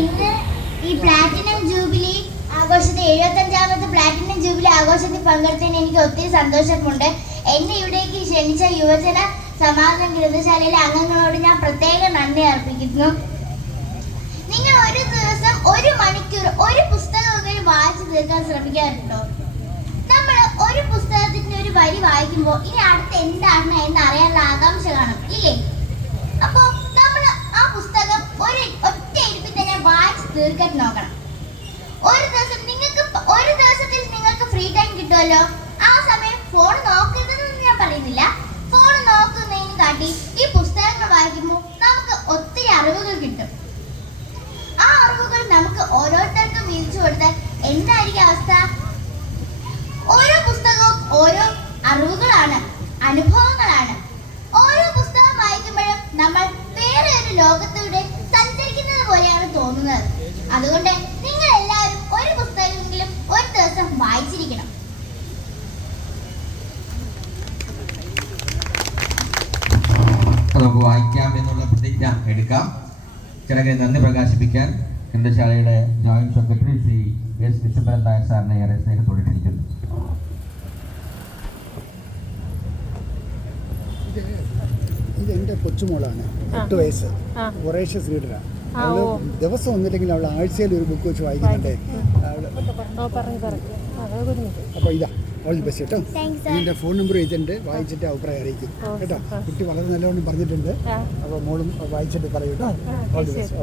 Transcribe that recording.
ഇന്ന് ഈ platinum jubilee ആഘോഷത്തിൽ 75ാമത്തെ പ്ലാറ്റിനം ജൂബിലി ആഘോഷത്തിൽ പങ്കെടുത്തതിന് എനിക്ക് ഒത്തിരി സന്തോഷമുണ്ട്. എന്നെ ഇവിടേക്ക് ക്ഷണിച്ച യുവജന സമാഗം ഗ്രന്ഥശാലയിലെ അംഗങ്ങളോട് ഞാൻ പ്രത്യേകം നന്ദി അർപ്പിക്കുന്നു. നിങ്ങൾ ഒരു ദിവസം 1 മണിക്കൂർ ഒരു പുസ്തകമെങ്കിലും വായിച്ചു തീർക്കാൻ ശ്രമിക്കാറുണ്ടോ? നമ്മൾ ഒരു പുസ്തകത്തിന്റെ ഒരു വരി വായിക്കുമ്പോൾ ഇനി അടുത്ത് എന്താണ് എന്ന് അറിയാനുള്ള ആകാംക്ഷ കാണും, ഇല്ലേ? അപ്പോ നമ്മൾ ആ പുസ്തകം ഒറ്റ ഇരുപ്പിൽ തന്നെ വായിച്ച് തീർക്കാൻ നോക്കണം. ഒരു ദിവസത്തിൽ നിങ്ങൾക്ക് ഫ്രീ ടൈം കിട്ടുമല്ലോ, ആ സമയം ഫോൺ നോക്കരുതെന്ന് ഞാൻ പറയുന്നില്ല. ഫോൺ നോക്കുന്നതിന് കാട്ടി ഈ പുസ്തകങ്ങൾ വായിക്കുമ്പോൾ നമുക്ക് ഒത്തിരി അറിവുകൾ കിട്ടും. ആ അറിവുകൾ നമുക്ക് ഓരോരുത്തർക്കും വീതിച്ചു കൊടുത്താൽ എന്തായിരിക്കും അവസ്ഥ? ഓരോ പുസ്തകവും ഓരോ അറിവുകളാണ്, അനുഭവങ്ങളാണ്. ഓരോ പുസ്തകം വായിക്കുമ്പോഴും നമ്മൾ വേറെ ഒരു ലോകത്തൂടെ സഞ്ചരിക്കുന്നത് പോലെയാണ് തോന്നുന്നത്. അതുകൊണ്ട് നിങ്ങൾ എല്ലാവരും ഒരു പുസ്തകമെങ്കിലും ഒരു ദിവസം വായിച്ചിരിക്കണം. നമുക്ക് വായിക്കാം എന്നുള്ള പ്രതിജ്ഞ എടുക്കാം. ചടങ്ങിൽ നന്ദി പ്രകാശിപ്പിക്കാൻ ഗ്രന്ഥശാലയുടെ joint secretary Shri S Vishwambharan Nair സാറിനെ ഏറെ സ്നേഹത്തോടെ ക്ഷണിക്കുന്നു. ഇതെൻ്റെ കൊച്ചുമോളാണ്, 8 വയസ്സ്, വൊറേഷ്യസ് റീഡറാണ്. അവള് ദിവസം ഒന്നില്ലെങ്കിൽ അവൾ ആഴ്ചയിൽ ഒരു ബുക്ക് വെച്ച് വായിക്കുന്നുണ്ട്. അപ്പോൾ ഇതാ ഓൾ ബെസ്റ്റ് കേട്ടോ. ഇതിൻ്റെ ഫോൺ നമ്പർ എഴുതിയിട്ടുണ്ട്, വായിച്ചിട്ട് അഭിപ്രായം അറിയിക്കും കേട്ടോ. കുട്ടി വളരെ നല്ലവണ്ണം പറഞ്ഞിട്ടുണ്ട്. അപ്പോൾ മോളും വായിച്ചിട്ട് പറയൂ കേട്ടോ. All the best.